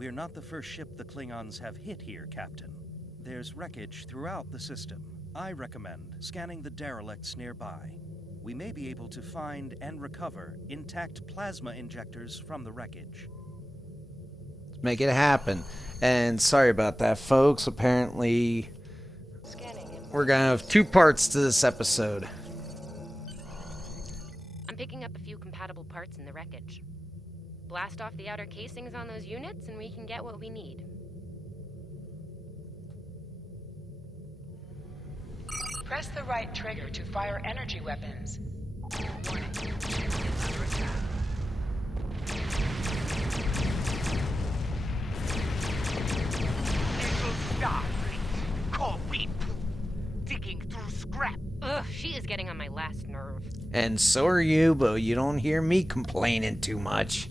We're not the first ship the Klingons have hit here, Captain. There's wreckage throughout the system. I recommend scanning the derelicts nearby. We may be able to find and recover intact plasma injectors from the wreckage. Let's make it happen. And sorry about that, folks. Apparently, we're gonna have two parts to this episode. I'm picking up a few compatible parts in the wreckage. Blast off the outer casings on those units and we can get what we need. Press the right trigger to fire energy weapons. Warning, ship is under attack. Little starfleet, core weep, digging through scrap. Ugh, she is getting on my last nerve. And so are you, but you don't hear me complaining too much.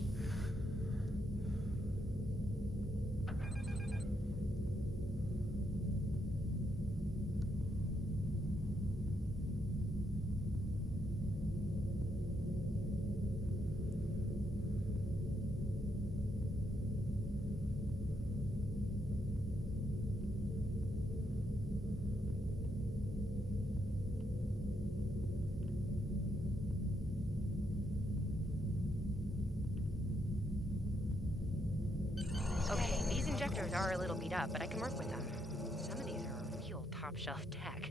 Okay, these injectors are a little beat up, but I can work with them. Some of these are real top-shelf tech.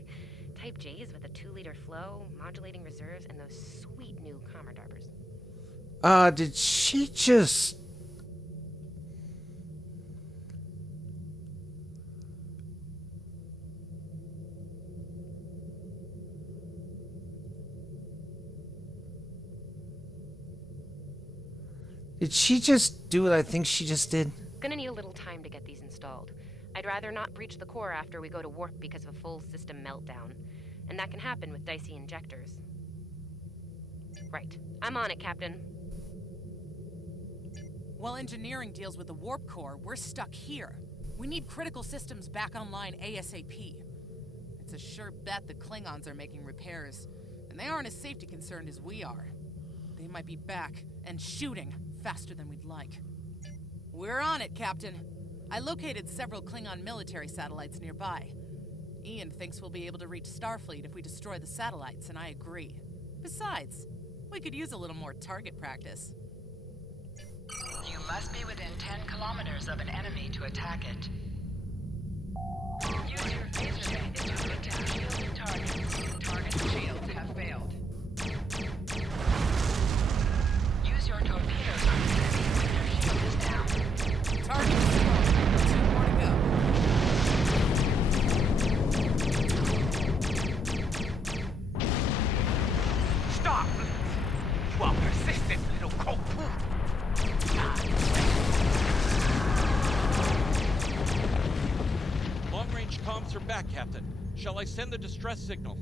Type J's with a 2-liter flow, modulating reserves, and those sweet new Commodarbers. Did she just... Did she just do what I think she just did? Gonna need a little time to get these installed. I'd rather not breach the core after we go to warp because of a full system meltdown. And that can happen with dicey injectors. Right. I'm on it, Captain. While engineering deals with the warp core, we're stuck here. We need critical systems back online ASAP. It's a sure bet the Klingons are making repairs, and they aren't as safety concerned as we are. They might be back and shooting faster than we'd like. We're on it, Captain. I located several Klingon military satellites nearby. Ian thinks we'll be able to reach Starfleet if we destroy the satellites, and I agree. Besides, we could use a little more target practice. You must be within 10 kilometers of an enemy to attack it. Use your phaser gun to attack shielded targets. Target shields have failed. Use your torpedoes on the enemy when their shield is down. Target is low. 2 more to go. Starfleet, you are persistent, little cope. Long-range comms are back, Captain. Shall I send the distress signal?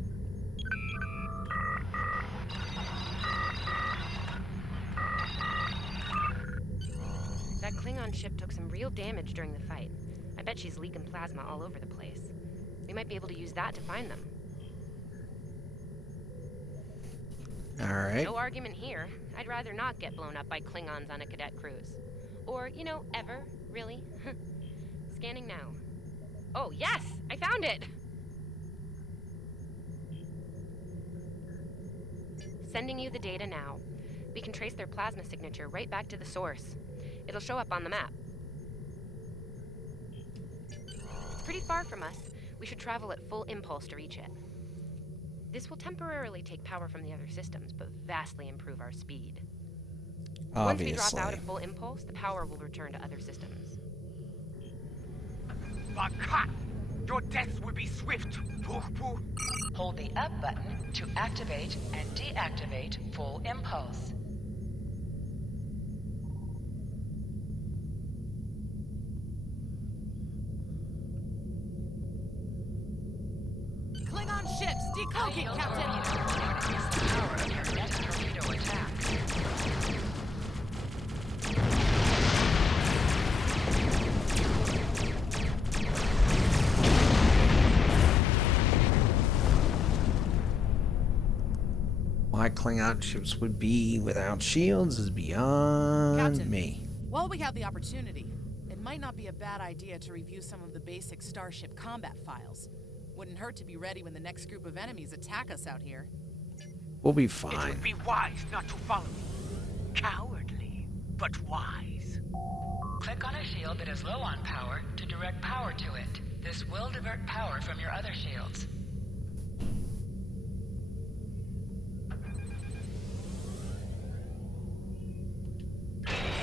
That Klingon ship took some real damage during the fight. I bet she's leaking plasma all over the place. We might be able to use that to find them. Alright. No argument here. I'd rather not get blown up by Klingons on a cadet cruise. Or, you know, ever, really. Scanning now. Oh, yes! I found it! Sending you the data now. We can trace their plasma signature right back to the source. It'll show up on the map. It's pretty far from us. We should travel at full impulse to reach it. This will temporarily take power from the other systems, but vastly improve our speed. Once we drop out of full impulse, the power will return to other systems. Bakat, your death will be swift. Purpu. Hold the up button to activate and deactivate full impulse. Klingon ships, decloaking, Captain! Increase the power of your next torpedo attack. Why Klingon ships would be without shields is beyond Captain. me. While we have the opportunity, it It might not be a bad idea to review some of the basic Starship combat files. Wouldn't hurt to be ready when the next group of enemies attack us out here. We'll be It fine. would be wise not to follow me. Cowardly, but wise. Click on a shield that is low on power to direct power to it. This will divert power from your other shields.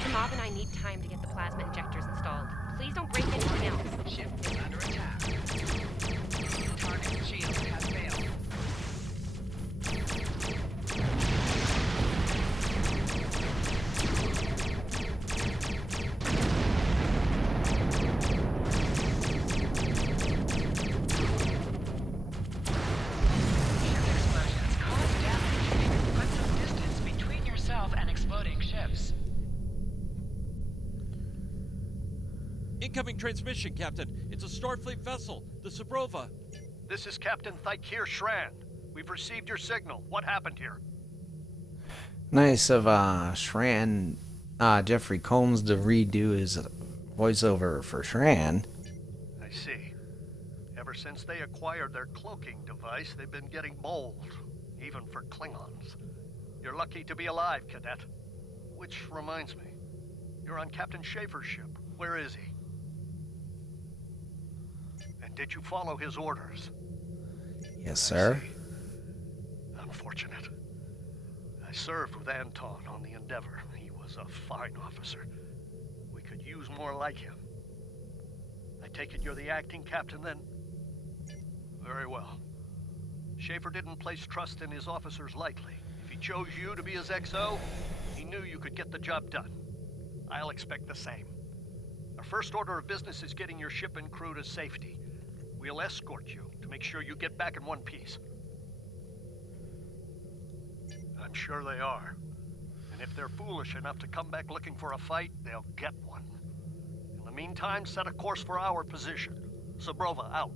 The mob and I need time to get the plasma injectors installed. Please don't break anything else. Ship is under attack. Target shield has failed. Ship explosions cause damage. Put some distance between yourself and exploding ships. Incoming transmission, Captain. It's a Starfleet vessel, the Sabrova. This is Captain Thykir Shran. We've received your signal. What happened here? Nice of Shran, Jeffrey Combs to redo his voiceover for Shran. I see. Ever since they acquired their cloaking device, they've been getting bold, even for Klingons. You're lucky to be alive, Cadet. Which reminds me, you're on Captain Schaefer's ship. Where is he? And did you follow his orders? Yes, sir. I see. Unfortunate. I served with Anton on the Endeavor. He was a fine officer. We could use more like him. I take it you're the acting captain then? Very well. Schaefer didn't place trust in his officers lightly. If he chose you to be his XO, he knew you could get the job done. I'll expect the same. Our first order of business is getting your ship and crew to safety. We'll escort you to make sure you get back in one piece. I'm sure they are. And if they're foolish enough to come back looking for a fight, they'll get one. In the meantime, set a course for our position. Sabrova out.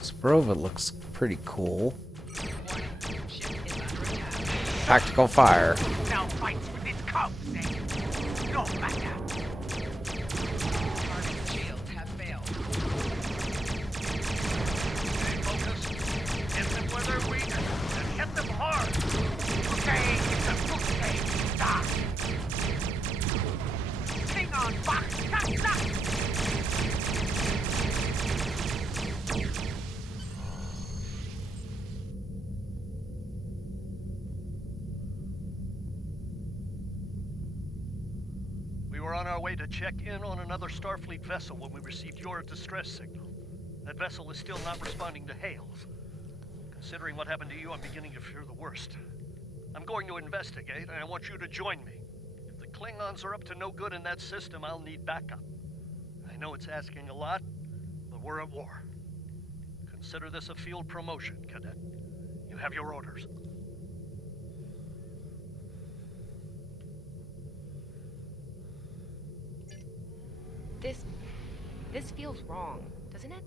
Sabrova looks pretty cool. Warning. Ship is under attack. Tactical fire. Now fights with his cubs, eh? No matter. Target shields have failed. Stay focused. Hit them where they're weak, and hit them hard. Today is a good day to die. Klingon box, that's. We were on our way to check in on another Starfleet vessel when we received your distress signal. That vessel is still not responding to hails. Considering what happened to you, I'm beginning to fear the worst. I'm going to investigate, and I want you to join me. If the Klingons are up to no good in that system, I'll need backup. I know it's asking a lot, but we're at war. Consider this a field promotion, Cadet. You have your orders. This feels wrong, doesn't it?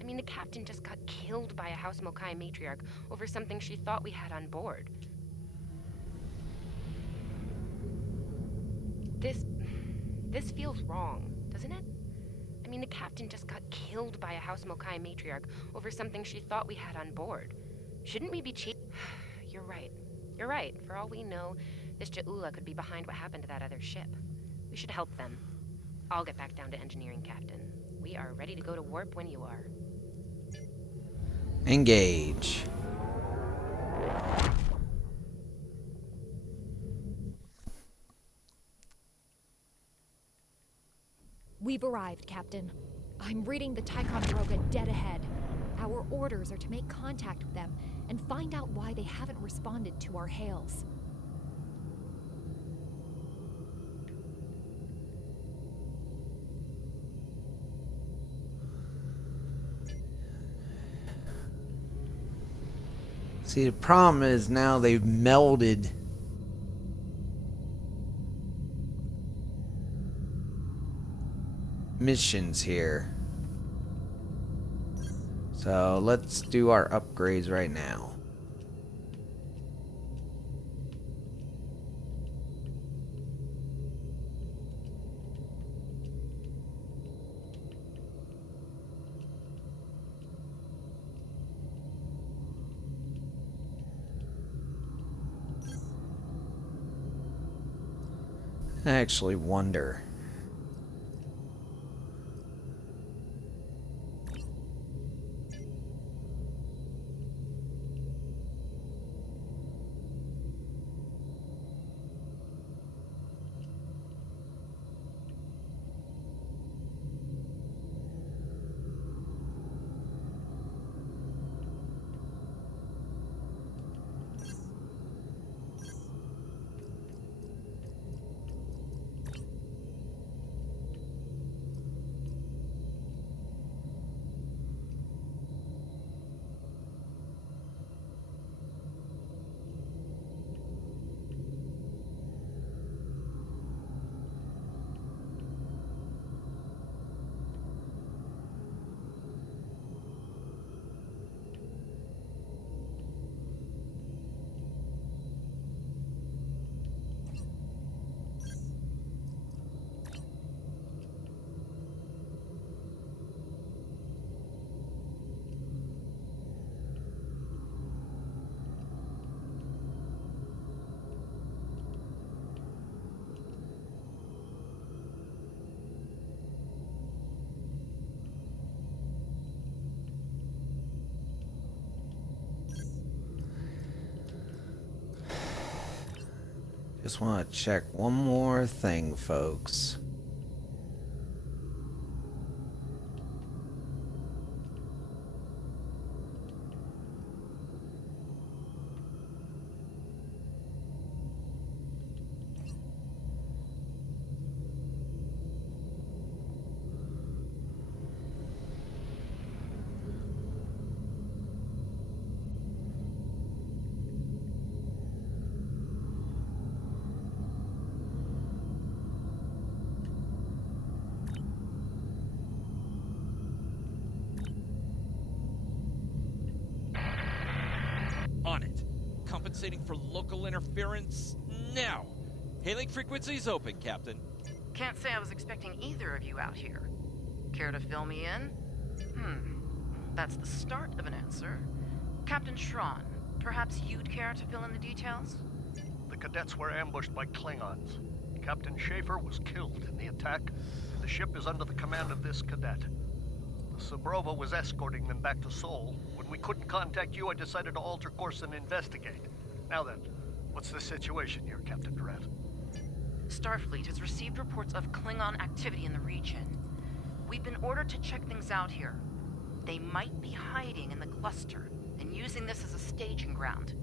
I mean, the captain just got killed by a House Mokai matriarch over something she thought we had on board. This feels wrong, doesn't it? I mean, the captain just got killed by a House Mokai matriarch over something she thought we had on board. Shouldn't we be You're right. You're right. For all we know, this Ja'ula could be behind what happened to that other ship. We should help them. I'll get back down to engineering, Captain. We are ready to go to warp when you are. Engage. We've arrived, Captain. I'm reading the Tychon Droga dead ahead. Our orders are to make contact with them and find out why they haven't responded to our hails. See, the problem is now they've melded missions here. So let's do our upgrades right now. I actually wonder. Just want to check one more thing, folks. On it. Compensating for local interference now. Hailing frequencies open, Captain. Can't say I was expecting either of you out here. Care to fill me in? That's the start of an answer. Captain Shran, perhaps you'd care to fill in the details? The cadets were ambushed by Klingons. Captain Schaefer was killed in the attack, and the ship is under the command of this cadet. The Sabrova was escorting them back to Sol. When we couldn't contact you, I decided to alter course and investigate. Now then, what's the situation here, Captain Durant? Starfleet has received reports of Klingon activity in the region. We've been ordered to check things out here. They might be hiding in the cluster and using this as a staging ground.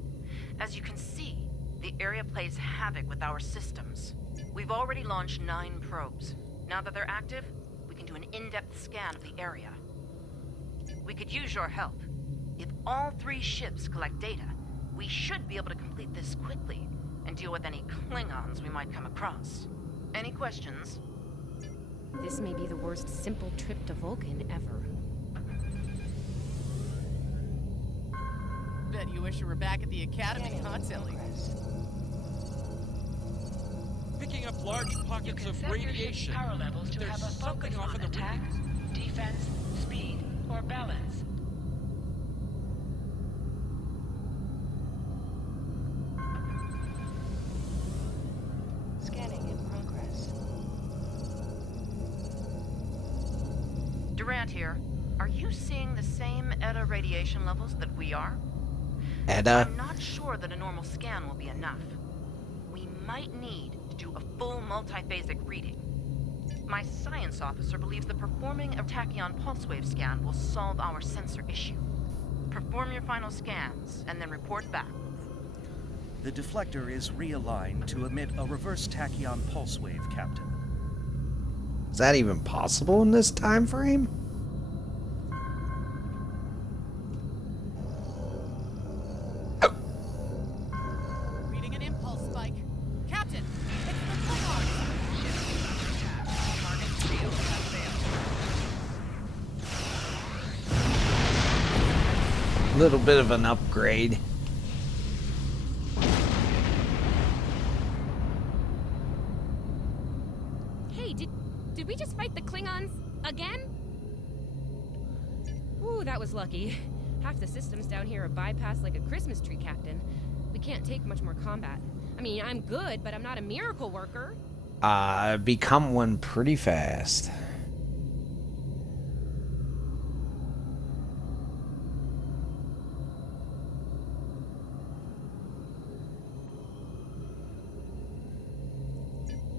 As you can see, the area plays havoc with our systems. We've already launched 9 probes. Now that they're active, we can do an in-depth scan of the area. We could use your help. If all 3 ships collect data, we should be able to complete this quickly and deal with any Klingons we might come across. Any questions? This may be the worst simple trip to Vulcan ever. Bet you wish you were back at the Academy, huh, Tilly? Picking up large pockets of radiation. Power levels to There's have a something focus off on in the attack, readings. defense, speed, or balance. Scanning in progress. Durant here. Are you seeing the same ETA radiation levels that we are? ETA? I'm not sure that a normal scan will be enough. We might need to do a full multiphasic reading. My science officer believes that performing a tachyon pulse wave scan will solve our sensor issue. Perform your final scans, and then report back. The deflector is realigned to emit a reverse tachyon pulse wave, Captain. Is that even possible in this time frame? Reading an impulse spike. Captain, it's the Klingons! Target shield has failed. Little bit of an upgrade. Hey, did we just fight the Klingons again? Ooh, that was lucky. Half the systems down here are bypassed like a Christmas tree, Captain. We can't take much more combat. I mean, I'm good, but I'm not a miracle worker. Become one pretty fast.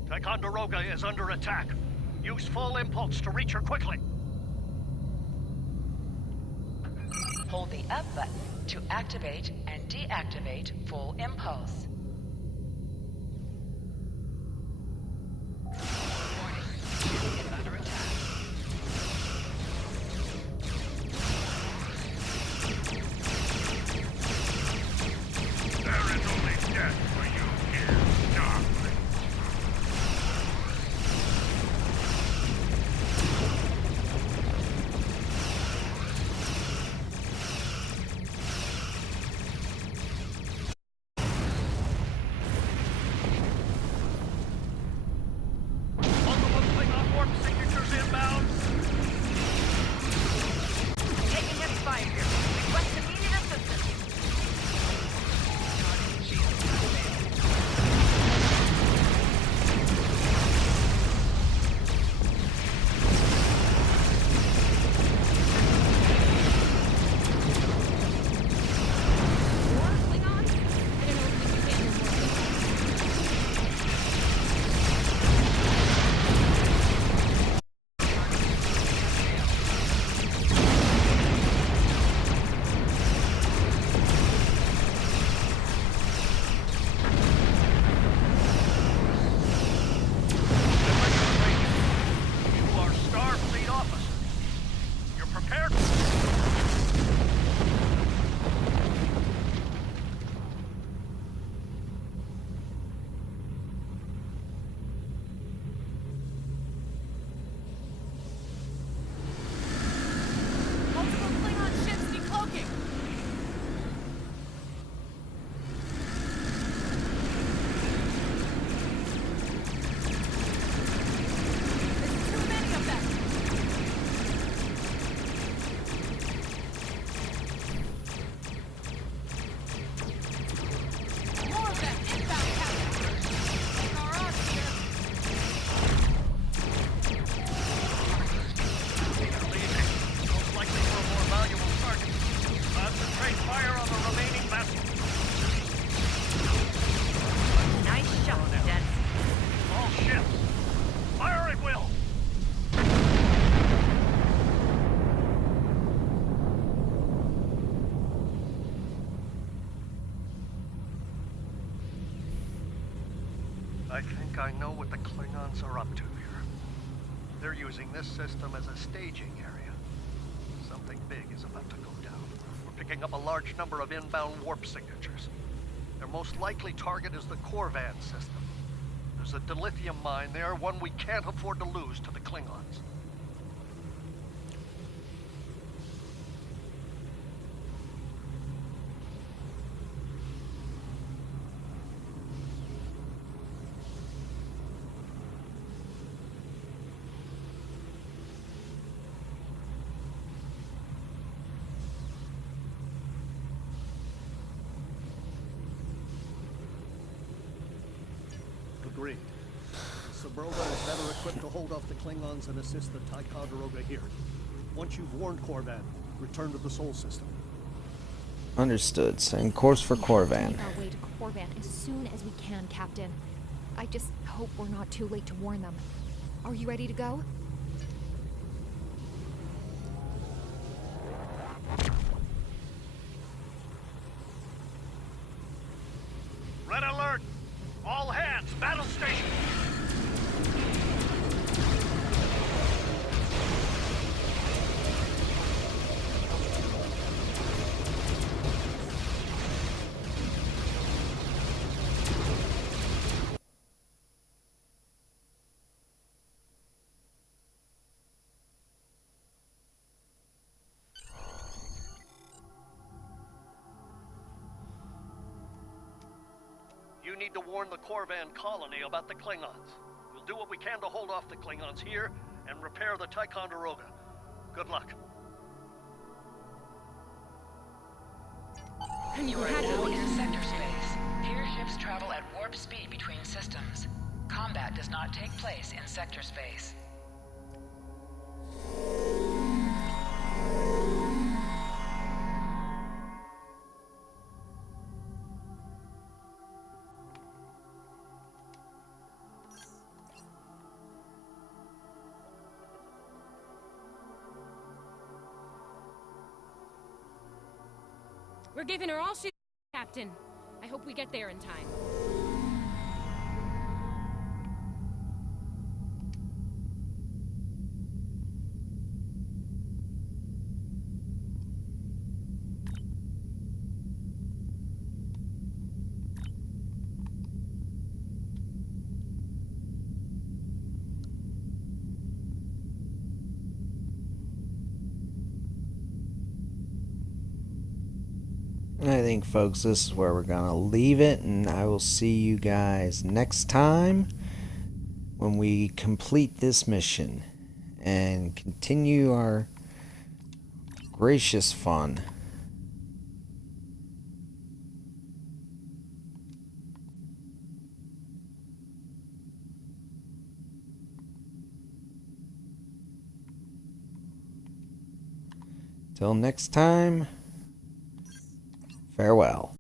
Ticonderoga is under attack. Use full impulse to reach her quickly. Hold the up button to activate and deactivate full impulse. Warning, ship is under attack. There is only death for you here, Starfleet. Multiple Klingon warp signatures inbound. Taking heavy fire here. Request immediate assistance. Target shield has failed. More Klingons? I don't know if we can handle more Klingons. You are Starfleet officers. You're prepared. Multiple Klingon ships decloaking! There's too many of them! More of them inbound, Captain! Take our odds here! They're leaving. Most likely for a more valuable target. Concentrate fire on the remaining vessels. Nice shot, Dense. All ships. Fire at will. I think I know what the Klingons are up to here. They're using this system as a staging area. Something big is about to go down. We're picking up a large number of inbound warp signatures. Their most likely target is the Corvan system. There's a dilithium mine there, one we can't afford to lose to the Klingons. Agreed. Sabroga is better equipped to hold off the Klingons and assist the Ticonderoga here. Once you've warned Corvan, return to the Sol system. Understood. Send course for Corvan. Make our way to Corvan as soon as we can, Captain. I just hope we're not too late to warn them. Are you ready to go? Red alert! All hands, battle station! You need to warn the Corvan colony about the Klingons. We'll do what we can to hold off the Klingons here and repair the Ticonderoga. Good luck. You are now in sector space. Here ships travel at warp speed between systems. Combat does not take place in sector space. We're giving her all she... Captain. I hope we get there in time. I think, folks, this is where we're going to leave it, and I will see you guys next time when we complete this mission and continue our gracious fun. Till next time, farewell.